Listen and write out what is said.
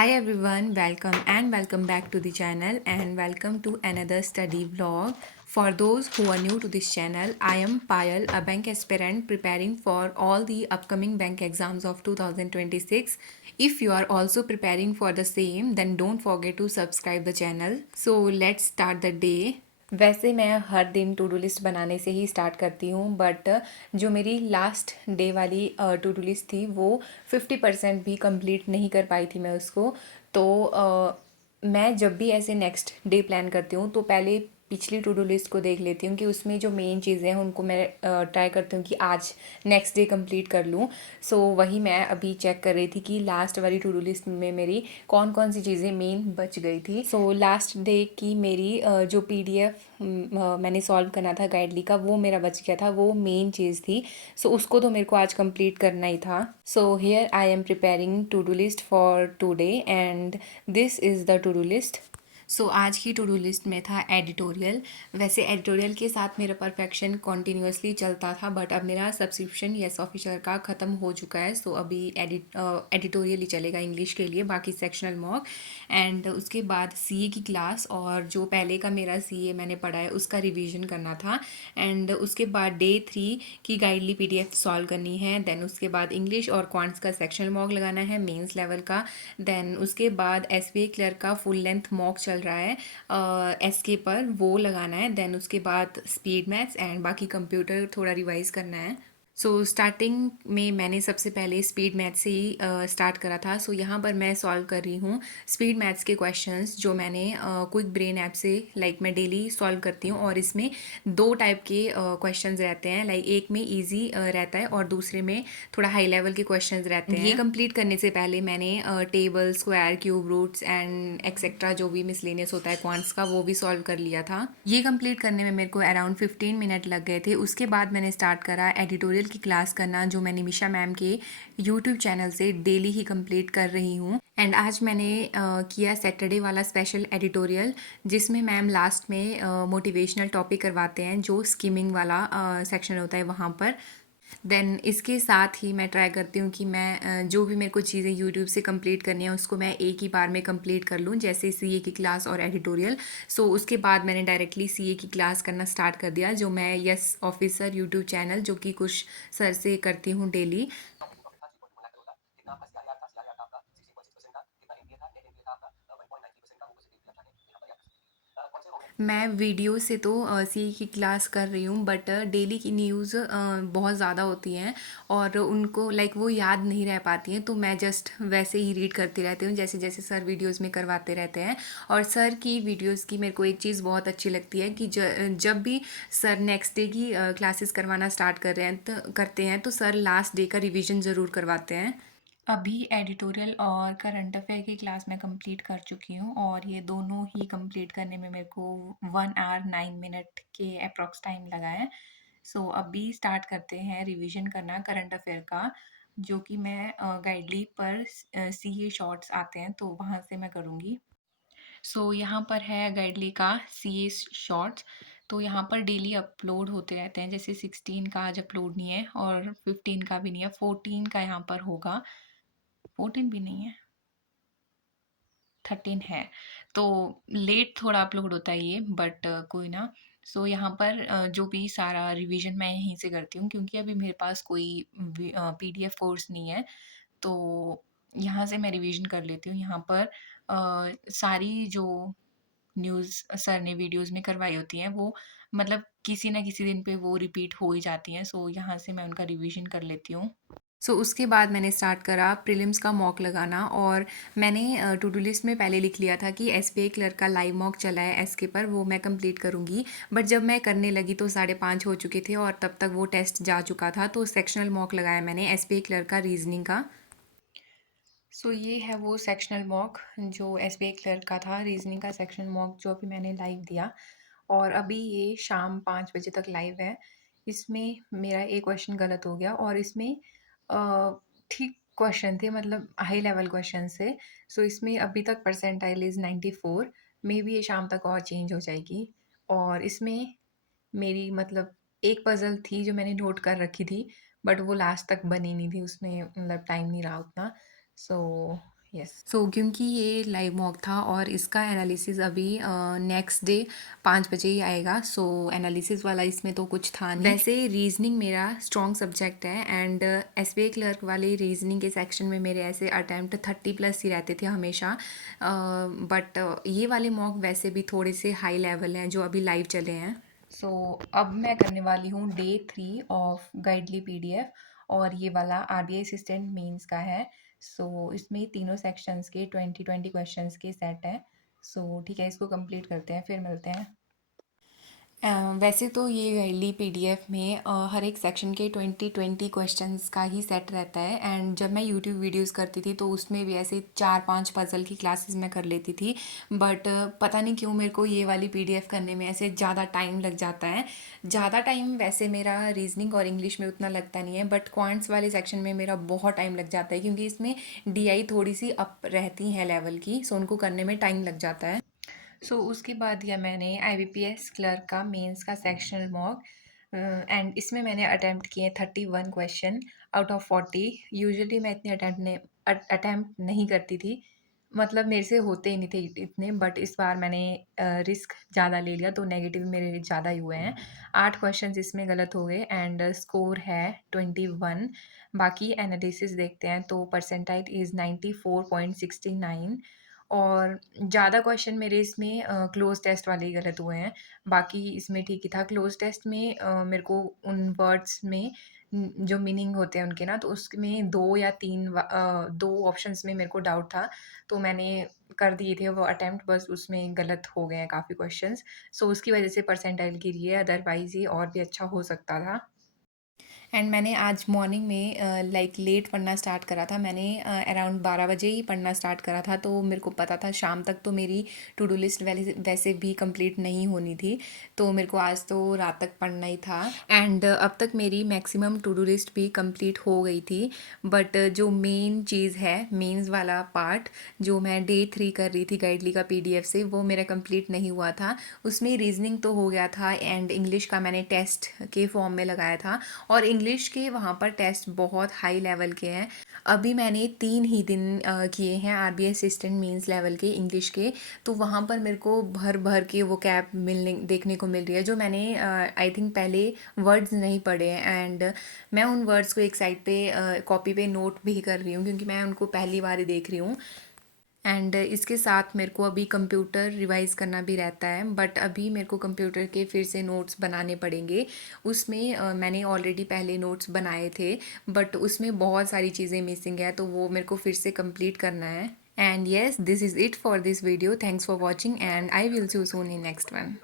Hi everyone, welcome back to the channel and welcome to another study vlog. For those who are new to this channel, I am Payal, a bank aspirant preparing for all the upcoming bank exams of 2026. If you are also preparing for the same, then don't forget to subscribe the channel. So let's start the day. वैसे मैं हर दिन to do list बनाने से ही start करती हूँ but जो मेरी last day वाली टू डू लिस्ट थी वो 50% भी कंप्लीट नहीं कर पाई थी मैं उसको। तो मैं जब भी ऐसे नेक्स्ट डे प्लान करती हूँ तो पहले पिछली टू डू लिस्ट को देख लेती हूँ कि उसमें जो मेन चीज़ें हैं उनको मैं ट्राई करती हूँ कि आज नेक्स्ट डे कंप्लीट कर लूँ। सो वही मैं अभी चेक कर रही थी कि लास्ट वाली टू डू लिस्ट में मेरी कौन कौन सी चीज़ें मेन बच गई थी। सो लास्ट डे की मेरी जो पीडीएफ मैंने सॉल्व करना था गाइडली का वो मेरा बच गया था, वो मेन चीज़ थी। सो उसको तो मेरे को आज कंप्लीट करना ही था। So here I am preparing to do list for today and this is the to do list. सो आज की टू डू लिस्ट में था एडिटोरियल। वैसे एडिटोरियल के साथ मेरा परफेक्शन कॉन्टीन्यूसली चलता था बट अब मेरा सब्सक्रिप्शन येस ऑफिसर का ख़त्म हो चुका है। सो अभी एडिटोरियल ही चलेगा इंग्लिश के लिए, बाकी सेक्शनल मॉक एंड उसके बाद सीए की क्लास और जो पहले का मेरा सीए मैंने पढ़ा है उसका रिवीजन करना था। एंड उसके बाद डे 3 की गाइडली पीडीएफ सॉल्व करनी है। देन उसके बाद इंग्लिश और क्वांट्स का सेक्शनल मॉक लगाना है मेंस लेवल का। देन उसके बाद एसबीआई क्लर्क का फुल लेंथ मॉक चल रहा है एसके पर, वो लगाना है। देन उसके बाद स्पीड मैथ्स एंड बाकी कंप्यूटर थोड़ा रिवाइज करना है। सो स्टार्टिंग में मैंने सबसे पहले स्पीड मैथ से ही स्टार्ट करा था। सो यहाँ पर मैं सॉल्व कर रही हूँ स्पीड मैथ्स के क्वेश्चंस जो मैंने क्विक ब्रेन ऐप से मैं डेली सॉल्व करती हूँ। और इसमें दो टाइप के क्वेश्चंस रहते हैं, एक में इजी रहता है और दूसरे में थोड़ा हाई लेवल के क्वेश्चंस रहते हैं। ये कंप्लीट करने से पहले मैंने table, square, cube roots and etcetera जो भी मिसलेनियस होता है क्वांट्स का वो भी सॉल्व कर लिया था। ये कंप्लीट करने में मेरे को अराउंड 15 मिनट लग गए थे। उसके बाद मैंने स्टार्ट करा एडिटोरियल की क्लास करना जो मैं निमिषा मैम के यूट्यूब चैनल से डेली ही कंप्लीट कर रही हूँ। एंड आज मैंने किया सैटरडे वाला स्पेशल एडिटोरियल जिसमें मैम लास्ट में मोटिवेशनल टॉपिक करवाते हैं जो स्कीमिंग वाला सेक्शन होता है वहाँ पर। देन इसके साथ ही मैं ट्राई करती हूँ कि मैं जो भी मेरे को चीज़ें यूट्यूब से कंप्लीट करनी है उसको मैं एक ही बार में कंप्लीट कर लूँ, जैसे सीए की क्लास और एडिटोरियल। सो उसके बाद मैंने डायरेक्टली सीए की क्लास करना स्टार्ट कर दिया जो मैं यस ऑफिसर यूट्यूब चैनल जो कि कुछ सर से करती हूँ डेली। मैं वीडियो से तो सी की क्लास कर रही हूँ बट डेली की न्यूज़ बहुत ज़्यादा होती हैं और उनको वो याद नहीं रह पाती हैं, तो मैं जस्ट वैसे ही रीड करती रहती हूँ जैसे जैसे सर वीडियोस में करवाते रहते हैं। और सर की वीडियोस की मेरे को एक चीज़ बहुत अच्छी लगती है कि जब भी सर नेक्स्ट डे की क्लासेस करवाना स्टार्ट करते हैं तो सर लास्ट डे का रिविज़न ज़रूर करवाते हैं। अभी एडिटोरियल और करंट अफेयर की क्लास मैं कंप्लीट कर चुकी हूँ और ये दोनों ही कंप्लीट करने में मेरे को 1 आवर 9 मिनट के अप्रॉक्स टाइम लगा है। सो अभी स्टार्ट करते हैं रिवीजन करना करंट अफेयर का, जो कि मैं गाइडली पर सीए शॉर्ट्स आते हैं तो वहाँ से मैं करूँगी। सो यहाँ पर है गाइडली का सीए शॉर्ट्स। तो यहाँ पर डेली अपलोड होते रहते हैं, जैसे 16 का आज अपलोड नहीं है और 15 का भी नहीं है, 14 का यहाँ पर होगा। 14 भी नहीं है, 13 है। तो लेट थोड़ा अपलोड होता है ये बट कोई ना। सो यहाँ पर जो भी सारा रिवीजन मैं यहीं से करती हूँ क्योंकि अभी मेरे पास कोई पीडीएफ कोर्स नहीं है। तो यहाँ से मैं रिवीजन कर लेती हूँ। यहाँ पर सारी जो न्यूज़ सर ने वीडियोज़ में करवाई होती हैं वो किसी न किसी दिन पे वो रिपीट हो ही जाती हैं। सो यहाँ से मैं उनका रिवीजन कर लेती हूँ। सो उसके बाद मैंने स्टार्ट करा प्रीलिम्स का मॉक लगाना और मैंने टू डू लिस्ट में पहले लिख लिया था कि एसबीआई क्लर्क का लाइव मॉक चला है एसके पर, वो मैं कंप्लीट करूँगी। बट जब मैं करने लगी तो 5:30 हो चुके थे और तब तक वो टेस्ट जा चुका था। तो सेक्शनल मॉक लगाया मैंने एसबीआई क्लर्क का रीजनिंग का। सो ये है वो सेक्शनल मॉक जो एसबीआई क्लर्क का था, रीजनिंग का सेक्शनल मॉक जो अभी मैंने लाइव दिया। और अभी ये शाम 5 बजे तक लाइव है। इसमें मेरा एक क्वेश्चन गलत हो गया और इसमें ठीक क्वेश्चन थे, हाई लेवल क्वेश्चन से। सो इसमें अभी तक परसेंटाइल इज़ 94। मे बी ये शाम तक और चेंज हो जाएगी। और इसमें मेरी एक पज़ल थी जो मैंने नोट कर रखी थी बट वो लास्ट तक बनी नहीं थी, उसमें टाइम नहीं रहा उतना। So yes. सो क्योंकि ये लाइव मॉक था और इसका एनालिसिस अभी नेक्स्ट डे 5 बजे ही आएगा, सो एनालिसिस वाला इसमें तो कुछ था नहीं। वैसे रीजनिंग मेरा स्ट्रॉन्ग सब्जेक्ट है एंड एसबीआई क्लर्क वाले रीजनिंग के सेक्शन में मेरे ऐसे अटैम्प्ट 30+ ही रहते थे हमेशा, बट ये वाले मॉक वैसे भी थोड़े से हाई लेवल हैं जो अभी लाइव चले हैं। सो अब मैं करने वाली हूँ डे 3 ऑफ गाइडली पीडीएफ, और ये वाला आरबीआई असिस्टेंट मेंस का है। सो इसमें तीनों सेक्शंस के 20-20 क्वेश्चंस के सेट है। सो ठीक है, इसको कंप्लीट करते हैं, फिर मिलते हैं। वैसे तो ये गाइडली पीडीएफ में हर एक सेक्शन के 20-20 क्वेश्चंस का ही सेट रहता है एंड जब मैं यूट्यूब वीडियोस करती थी तो उसमें भी ऐसे 4-5 पजल की क्लासेस मैं कर लेती थी, बट पता नहीं क्यों मेरे को ये वाली पीडीएफ करने में ऐसे ज़्यादा टाइम लग जाता है। ज़्यादा टाइम वैसे मेरा रीजनिंग और इंग्लिश में उतना लगता नहीं है, बट क्वांट्स वाले सेक्शन में मेरा बहुत टाइम लग जाता है क्योंकि इसमें डीआई थोड़ी सी अप रहती हैं लेवल की, सो उनको करने में टाइम लग जाता है। सो उसके बाद दिया मैंने आईबीपीएस क्लर्क का मेंस का सेक्शनल मॉक, एंड इसमें मैंने अटैम्प्ट किए 31 क्वेश्चन आउट ऑफ 40। यूजुअली मैं इतने अटैम्प्ट नहीं करती थी, मतलब मेरे से होते ही नहीं थे इतने, बट इस बार मैंने रिस्क ज़्यादा ले लिया तो नेगेटिव मेरे ज़्यादा ही हुए हैं। 8 क्वेश्चंस इसमें गलत हो गए एंड स्कोर है 21। बाकी एनालिसिस देखते हैं तो परसेंटाइल इज़ 94.69, और ज़्यादा क्वेश्चन मेरे इसमें क्लोज टेस्ट वाले ही गलत हुए हैं। बाकी इसमें ठीक ही था। क्लोज टेस्ट में मेरे को उन वर्ड्स में जो मीनिंग होते हैं उनके ना, तो उसमें 2 या 3 2 ऑप्शंस में मेरे को डाउट था, तो मैंने कर दिए थे वो अटेम्प्ट, बस उसमें गलत हो गए हैं काफ़ी क्वेश्चंस। सो उसकी वजह से परसेंटाइल गिरी है, अदरवाइज़ ये और भी अच्छा हो सकता था। एंड मैंने आज मॉर्निंग में लाइक लेट पढ़ना स्टार्ट करा था। मैंने अराउंड 12 बजे ही पढ़ना स्टार्ट करा था, तो मेरे को पता था शाम तक तो मेरी टू डू लिस्ट वैसे भी कंप्लीट नहीं होनी थी, तो मेरे को आज तो रात तक पढ़ना ही था एंड अब तक मेरी मैक्सिमम टू डू लिस्ट भी कंप्लीट हो गई थी। बट जो मेन चीज़ है, मेंस वाला पार्ट जो मैं डे 3 कर रही थी गाइडली का पीडीएफ से, वो मेरा कंप्लीट नहीं हुआ था। उसमें रीजनिंग तो हो गया था एंड इंग्लिश का मैंने टेस्ट के फॉर्म में लगाया था, और इंग्लिश के वहाँ पर टेस्ट बहुत हाई लेवल के हैं। अभी मैंने 3 ही दिन किए हैं आरबीआई असिस्टेंट मेंस लेवल के इंग्लिश के, तो वहाँ पर मेरे को भर भर के वो कैप मिलने देखने को मिल रही है जो मैंने आई थिंक पहले वर्ड्स नहीं पढ़े हैं, एंड मैं उन वर्ड्स को एक साइड पे कॉपी पे नोट भी कर रही हूँ क्योंकि मैं उनको पहली बार ही देख रही हूँ। एंड इसके साथ मेरे को अभी कंप्यूटर रिवाइज़ करना भी रहता है, बट अभी मेरे को कंप्यूटर के फिर से नोट्स बनाने पड़ेंगे। उसमें मैंने ऑलरेडी पहले नोट्स बनाए थे, बट उसमें बहुत सारी चीज़ें मिसिंग है, तो वो मेरे को फिर से कंप्लीट करना है। And yes, this is it for this video. Thanks for watching and I will see you soon in next one.